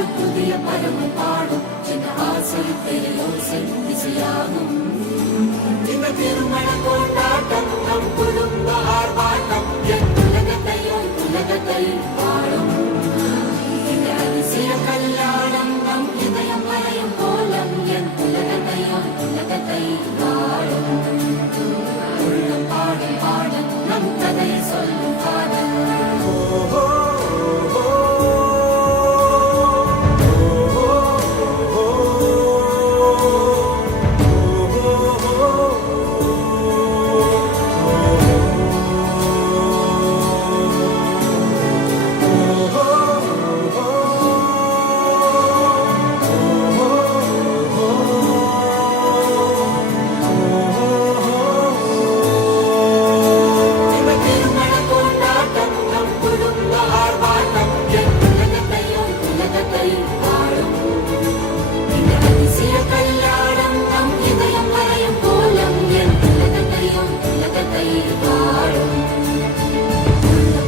ஒரு புதிய பருவம் பாடும் என்ற ஆசை பெரியோசை திசையாகும். இந்த திருமண கொண்டாட்டம் நம் குடும்ப ஆர்ப்பாட்டம் என் உலகத்தை வாழும். இந்த அதிசய கல்யாணம் நம் இதயம் வரையும் கோலம் என் உலகத்தை வாழும். உள்ள பாடும் பாடல் நம் கதை சொல்லும் காதல்.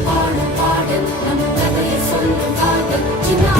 பாடும் பாடல் நம் கதையை சொல்லும் காதல்.